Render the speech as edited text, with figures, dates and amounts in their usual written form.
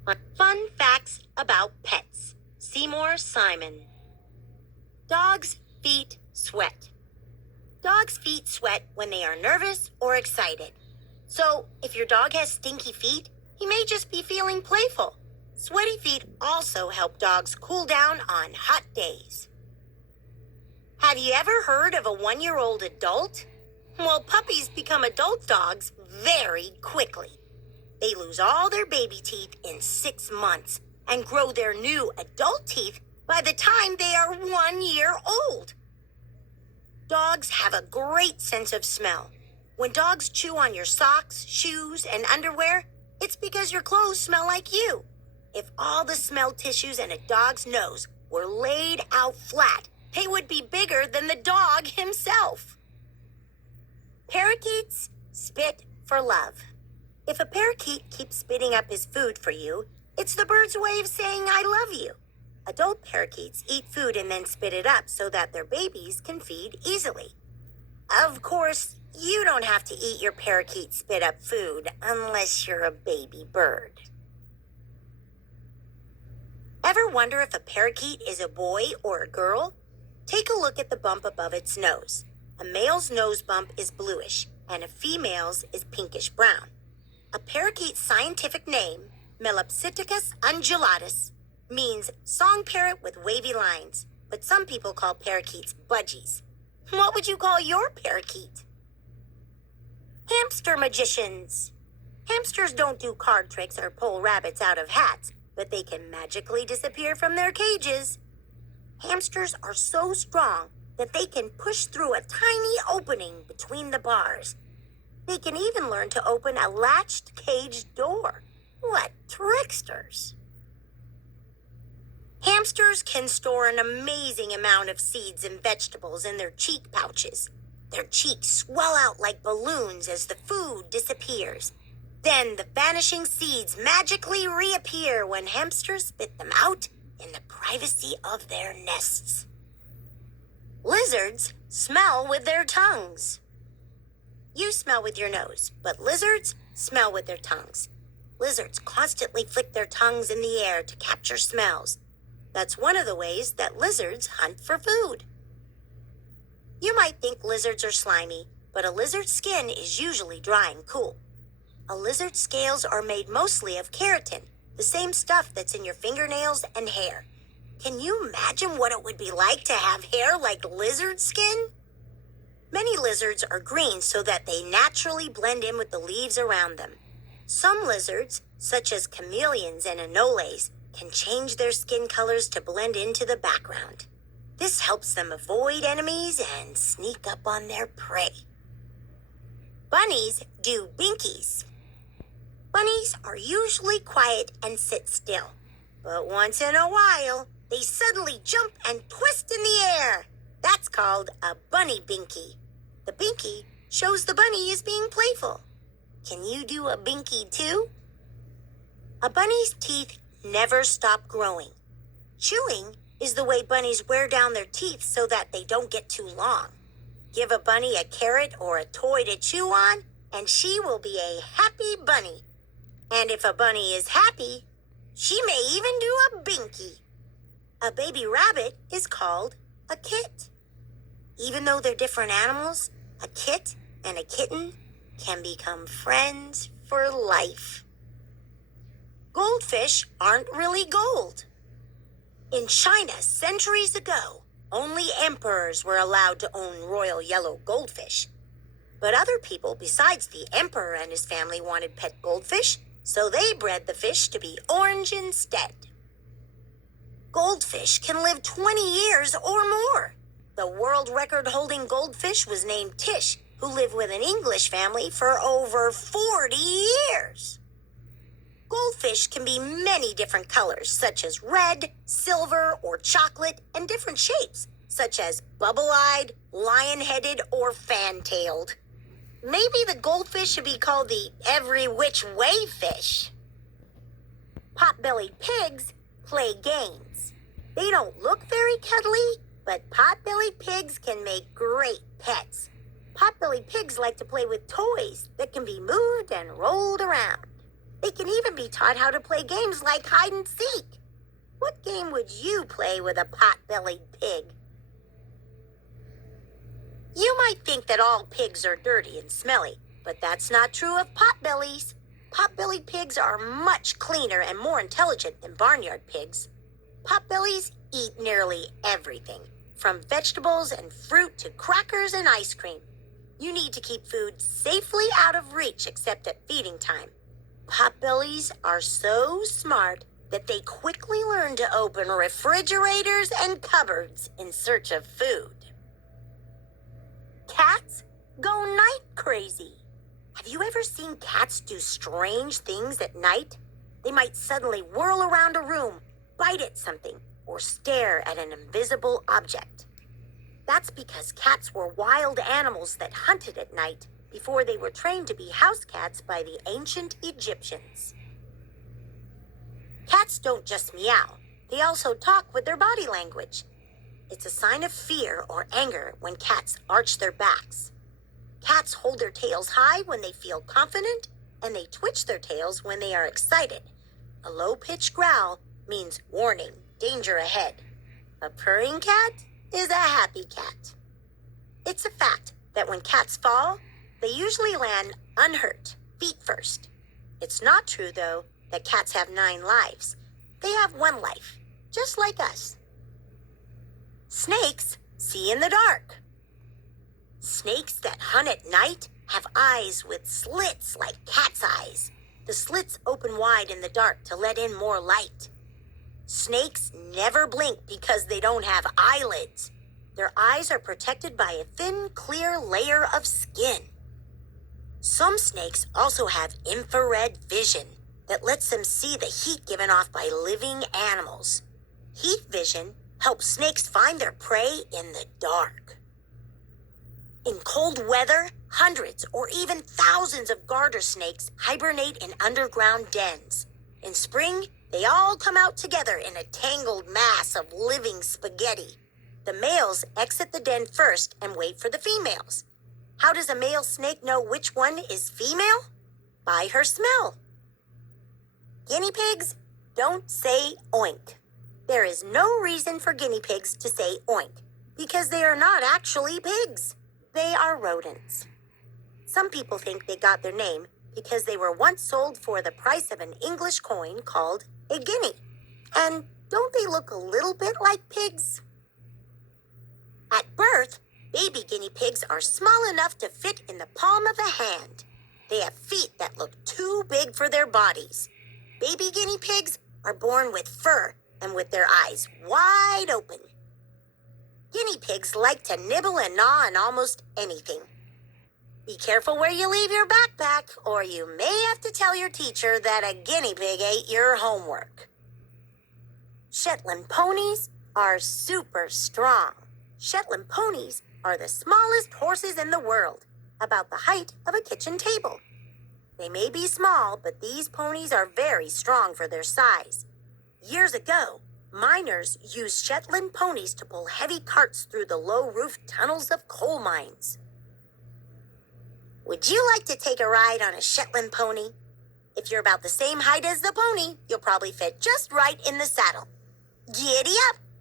Fun facts about pets. Seymour Simon. Dogs' feet sweat. Dogs' feet sweat when they are nervous or excited. So, if your dog has stinky feet, he may just be feeling playful. Sweaty feet also help dogs cool down on hot days. Have you ever heard of a 1-year-old adult? Well, puppies become adult dogs very quickly. They lose all their baby teeth in 6 months and grow their new adult teeth by the time they are 1 year old. Dogs have a great sense of smell. When dogs chew on your socks, shoes, and underwear, it's because your clothes smell like you. If all the smell tissues in a dog's nose were laid out flat, they would be bigger than the dog himself. Parakeets spit for love. If a parakeet keeps spitting up his food for you, it's the bird's way of saying I love you. Adult parakeets eat food and then spit it up so that their babies can feed easily. Of course, you don't have to eat your parakeet spit up food unless you're a baby bird. Ever wonder if a parakeet is a boy or a girl? Take a look at the bump above its nose. A male's nose bump is bluish, and a female's is pinkish brown. A parakeet's scientific name, Melopsittacus undulatus, means song parrot with wavy lines, but some people call parakeets budgies. What would you call your parakeet? Hamster magicians. Hamsters don't do card tricks or pull rabbits out of hats, but they can magically disappear from their cages. Hamsters are so strong that they can push through a tiny opening between the bars. They can even learn to open a latched cage door. What tricksters! Hamsters can store an amazing amount of seeds and vegetables in their cheek pouches. Their cheeks swell out like balloons as the food disappears. Then the vanishing seeds magically reappear when hamsters spit them out in the privacy of their nests. Lizards smell with their tongues. You smell with your nose, but lizards smell with their tongues. Lizards constantly flick their tongues in the air to capture smells. That's one of the ways that lizards hunt for food. You might think lizards are slimy, but a lizard's skin is usually dry and cool. A lizard's scales are made mostly of keratin, the same stuff that's in your fingernails and hair. Can you imagine what it would be like to have hair like lizard skin? Many lizards are green so that they naturally blend in with the leaves around them. Some lizards, such as chameleons and anoles, can change their skin colors to blend into the background. This helps them avoid enemies and sneak up on their prey. Bunnies do binkies. Bunnies are usually quiet and sit still, but once in a while, they suddenly jump and twist in the air. That's called a bunny binky. The binky shows the bunny is being playful. Can you do a binky too? A bunny's teeth never stop growing. Chewing is the way bunnies wear down their teeth so that they don't get too long. Give a bunny a carrot or a toy to chew on, and she will be a happy bunny. And if a bunny is happy, she may even do a binky. A baby rabbit is called a kit. Even though they're different animals, a kit and a kitten can become friends for life. Goldfish aren't really gold. In China, centuries ago, only emperors were allowed to own royal yellow goldfish. But other people besides the emperor and his family wanted pet goldfish, so they bred the fish to be orange instead. Goldfish can live 20 years or more. The world record-holding goldfish was named Tish, who lived with an English family for over 40 years. Goldfish can be many different colors, such as red, silver, or chocolate, and different shapes, such as bubble-eyed, lion-headed, or fan-tailed. Maybe the goldfish should be called the every-which-way fish. Pot-bellied pigs play games. They don't look very cuddly, but pot-bellied pigs can make great pets. Pot-bellied pigs like to play with toys that can be moved and rolled around. They can even be taught how to play games like hide and seek. What game would you play with a pot-bellied pig? You might think that all pigs are dirty and smelly, but that's not true of potbellies. Pot-bellied pigs are much cleaner and more intelligent than barnyard pigs. Potbellies eat nearly everything, from vegetables and fruit to crackers and ice cream. You need to keep food safely out of reach except at feeding time. Potbellies are so smart that they quickly learn to open refrigerators and cupboards in search of food. Cats go night crazy. Have you ever seen cats do strange things at night? They might suddenly whirl around a room, bite at something, or stare at an invisible object. That's because cats were wild animals that hunted at night before they were trained to be house cats by the ancient Egyptians. Cats don't just meow. They also talk with their body language. It's a sign of fear or anger when cats arch their backs. Cats hold their tails high when they feel confident, and they twitch their tails when they are excited. A low-pitched growl means warning, danger ahead. A purring cat is a happy cat. It's a fact that when cats fall, they usually land unhurt, feet first. It's not true, though, that cats have 9 lives. They have 1 life, just like us. Snakes see in the dark. Snakes that hunt at night have eyes with slits like cat's eyes. The slits open wide in the dark to let in more light. Snakes never blink because they don't have eyelids. Their eyes are protected by a thin, clear layer of skin. Some snakes also have infrared vision that lets them see the heat given off by living animals. Heat vision helps snakes find their prey in the dark. In cold weather, hundreds or even thousands of garter snakes hibernate in underground dens. In spring, they all come out together in a tangled mass of living spaghetti. The males exit the den first and wait for the females. How does a male snake know which one is female? By her smell. Guinea pigs don't say oink. There is no reason for guinea pigs to say oink because they are not actually pigs. They are rodents. Some people think they got their name because they were once sold for the price of an English coin called a guinea. And don't they look a little bit like pigs? At birth, baby guinea pigs are small enough to fit in the palm of a hand. They have feet that look too big for their bodies. Baby guinea pigs are born with fur and with their eyes wide open. Guinea pigs like to nibble and gnaw on almost anything. Be careful where you leave your backpack, or you may have to tell your teacher that a guinea pig ate your homework. Shetland ponies are super strong. Shetland ponies are the smallest horses in the world, about the height of a kitchen table. They may be small, but these ponies are very strong for their size. Years ago, miners used Shetland ponies to pull heavy carts through the low-roofed tunnels of coal mines. Would you like to take a ride on a Shetland pony? If you're about the same height as the pony, you'll probably fit just right in the saddle. Giddy up!